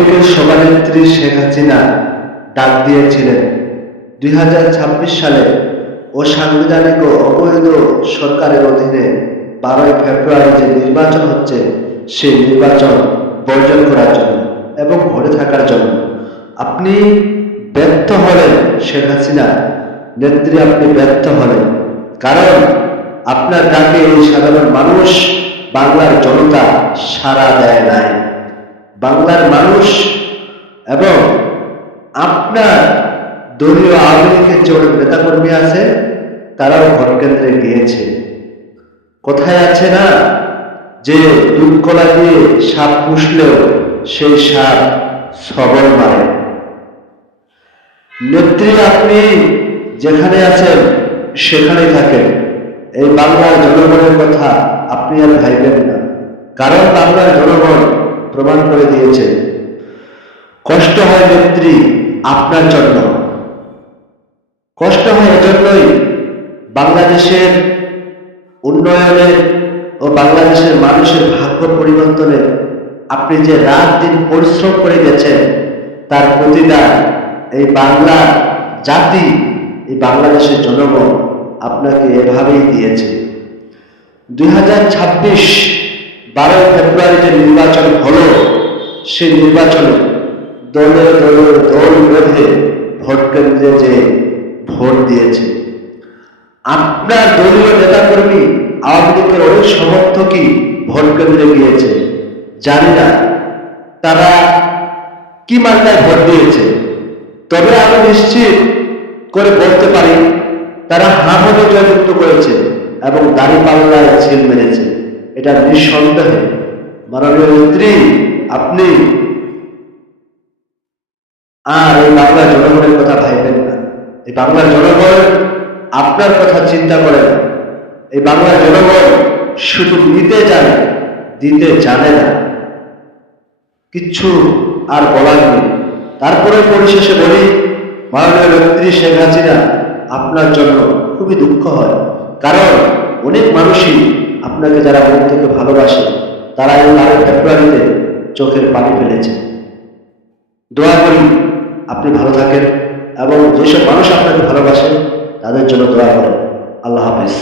লীগের সভানেত্রী শেখ হাসিনা ডাক দিয়েছিলেন 2026 সালে অসাংবিধানিক ও অবৈধ সরকারের অধীনে 12 ফেব্রুয়ারি যে নির্বাচন হচ্ছে সেই নির্বাচন বর্জন করার জন্য এবং ঘরে থাকার জন্য। আপনি ব্যর্থ হলেন শেখ হাসিনা নেত্রী, আপনি ব্যর্থ হলেন, কারণ আপনার ডাকে এই সাধারণ মানুষ, বাংলার জনতা সাড়া দেয় নাই। বাংলার মানুষ এবং আপনার দলীয় আওয়ামী লীগের যে অনেক নেতাকর্মী আছে তারাও ভোট কেন্দ্রে গিয়েছে। কোথায় আছে না যে দুধ কলা দিয়ে সাপ পুষলেও সেই সাপ সবল মারে। নেত্রী, আপনি যেখানে আছেন সেখানেই থাকেন। এই বাংলার জনগণের কথা আপনি আর ভাইবেন না, কারণ বাংলার জনগণ প্রমাণ করে দিয়েছে। কষ্ট হয় নেত্রী আপনার জন্য, কষ্ট হয় এজন্যই বাংলাদেশের উন্নয়নের ও বাংলাদেশের মানুষের ভাগ্য পরিবর্তনে আপনি যে রাত দিন পরিশ্রম করে গেছেন তার প্রতিদান এই বাংলা জাতি, এই বাংলাদেশের জনগণ আপনাকে এভাবেই দিয়েছে। 2026 12 ফেব্রুয়ারি যে নির্বাচন হলো সেই নির্বাচনে দলে দলে দল বেঁধে ভোট কেন্দ্রে যে ভোট দিয়েছে। আপনার দলীয় নেতাকর্মী আওয়ামী লীগের অনেক সমর্থকই ভোট কেন্দ্রে গিয়েছে। জানি না তারা কি মাত্রায় ভোট দিয়েছে, তবে আমি নিশ্চিত করে বলতে পারি তারা হামলে জয়যুক্ত করেছে এবং দাঁড়িপাল্লায় ছিল মেরেছে। এটা নিঃসন্দেহে। মাননীয় নেত্রী, আপনি আর এই বাংলার জনগণের কথা ভাববেন না। এই বাংলার জনগণ আপনার কথা চিন্তা করে না। এই বাংলার জনগণ শুধু নিতে জানে, দিতে জানে না। কিচ্ছু আর বলার নেই। তারপরে পরিশেষে বলি, মাননীয় নেত্রী শেখ হাসিনা, আপনার জন্য খুবই দুঃখ হয়, কারণ অনেক মানুষই আপনাকে যারা মন থেকে ভালোবাসে তারা এই 12 ফেব্রুয়ারিতে চোখের পানি ফেলেছে। দোয়া করি আপনি ভালো থাকেন এবং যেসব মানুষ আপনাকে ভালোবাসে তাদের জন্য দোয়া করেন। আল্লাহ হাফেজ।